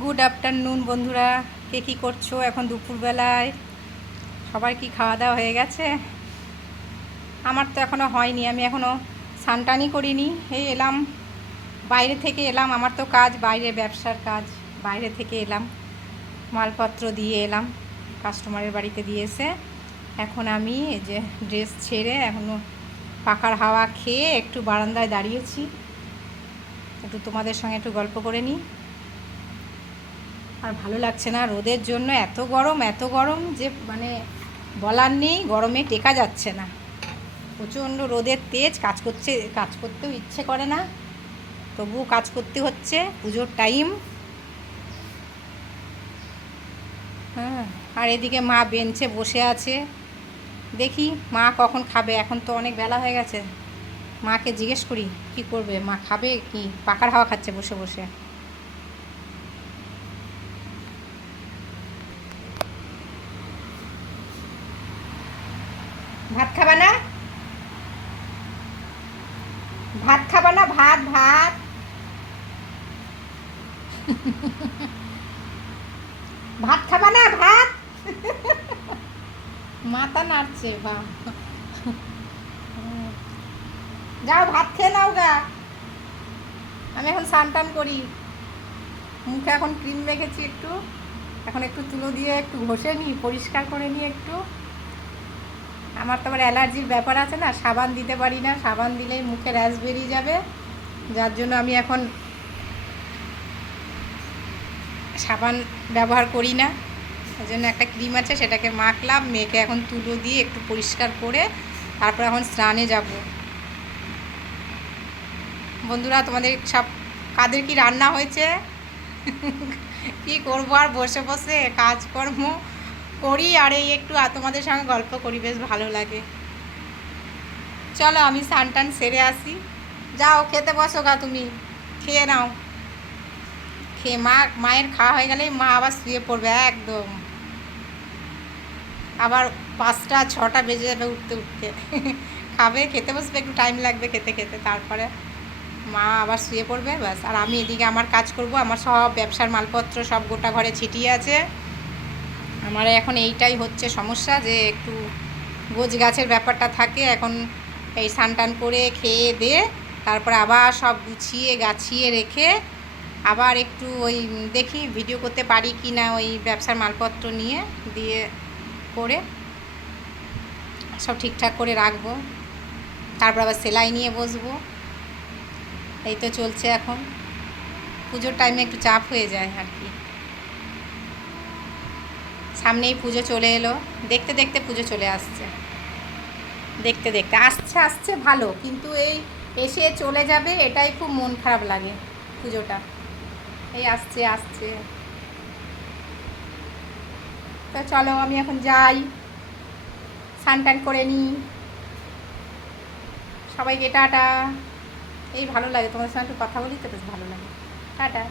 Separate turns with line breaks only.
Good afternoon বন্ধুরা। কে কী করছ? এখন দুপুরবেলায়। সবার কি খাওয়া দাওয়া হয়ে গেছে? আমার তো এখনও হয়নি। আমি এখনও সানটানি করিনি। এই এলাম। বাইরে থেকে এলাম। আমার তো কাজ। বাইরে ব্যবসার কাজ। বাইরে থেকে এলাম। মালপত্র দিয়ে এলাম। কাস্টমারের বাড়িতে দিয়ে এসে এখন আমি এই যে ড্রেস ছেড়ে এখনও পাকার হাওয়া খেয়ে একটু বারান্দায় দাঁড়িয়েছি। একটু তোমাদের সঙ্গে একটু গল্প করে নিই। আর ভালো লাগছে না রোদের জন্য, এত গরম এত গরম যে মানে বলার নেই, গরমে টেকা যাচ্ছে না। প্রচণ্ড রোদের তেজ, কাজ করছে, কাজ করতেও ইচ্ছে করে না। তবুও কাজ করতে হচ্ছে, পুজোর টাইম হ্যাঁ আর এদিকে মা বেঞ্চে বসে আছে। দেখি মা কখন খাবে, এখন তো অনেক বেলা হয়ে গেছে। মাকে জিজ্ঞেস করি, কি করবে? মা খাবে কি? পাকার হাওয়া খাচ্ছে বসে বসে। ভাত খাবা না? ভাত খাবা না? ভাত ভাত। ভাত খাবা না? ভাত? মাথা নাড়ছে বা যাও ভাত খেয়ে নাও গা। আমি এখন স্নান টান করি। মুখে এখন ক্রিম রেখেছি একটু। এখন একটু তুলো দিয়ে একটু ঘষে নিই পরিষ্কার করে নিই একটু। আমার তো আবার অ্যালার্জির ব্যাপার আছে না, সাবান দিতে পারি না, সাবান দিলেই মুখে র্যাশ বেরিয়ে যাবে। যার জন্য আমি এখন সাবান ব্যবহার করি না। ওই জন্য একটা ক্রিম আছে, সেটাকে মাখলাম মেখে এখন তুলো দিয়ে একটু পরিষ্কার করে তারপর এখন স্নানে যাব। বন্ধুরা, তোমাদের সব, কাদের কি রান্না হয়েছে? কি করব আর বসে বসে কাজকর্ম? করি আর এই একটু তোমাদের সঙ্গে গল্প করি, বেশ ভালো লাগে। চলো, আমি স্নান টান সেরে আসি। যাও, খেতে বসো গা তুমি। খেয়ে নাও। খেয়ে, মা, মায়ের খাওয়া হয়ে গেলেই মা আবার শুয়ে পড়বে, একদম। আবার পাঁচটা, ছটা বেজে যাবে উঠতে উঠতে। খাবে, খেতে বসবে, একটু টাইম লাগবে খেতে খেতে। তারপরে মা আবার শুয়ে পড়বে, ব্যাস। আর আমি এদিকে আমার কাজ করব, আমার সব ব্যবসার মালপত্র সব গোটা ঘরে ছিটিয়ে আছে। আমার এখন এইটাই হচ্ছে সমস্যা যে একটু গোজ গাছের ব্যাপারটা থাকে, এখন এই স্নান টান করে খেয়ে দিয়ে তারপরে আবার সব গুছিয়ে গাছিয়ে রেখে আবার একটু ওই দেখি ভিডিও করতে পারি কি না ওই ব্যবসার মালপত্র নিয়ে দিয়ে করে সব ঠিকঠাক করে রাখব। তারপর আবার সেলাই নিয়ে বসবো। এই তো চলছে এখন। পুজোর টাইমে একটু চাপ হয়ে যায় আর কি। সামনেই পুজো চলে এলো। দেখতে দেখতে পুজো চলে আসছে। দেখতে দেখতে। আসছে আসছে ভালো, কিন্তু এই এসে চলে যাবে, এটাই খুব মন খারাপ লাগে পুজোটা। এই আসছে আসছে। তো চলো, আমি এখন যাই। স্নান টান করে নিই। সবাইকে টাটা। এই ভালো লাগে, তোমাদের সঙ্গে একটু কথা বলি, তো বেশ ভালো লাগে। টাটা।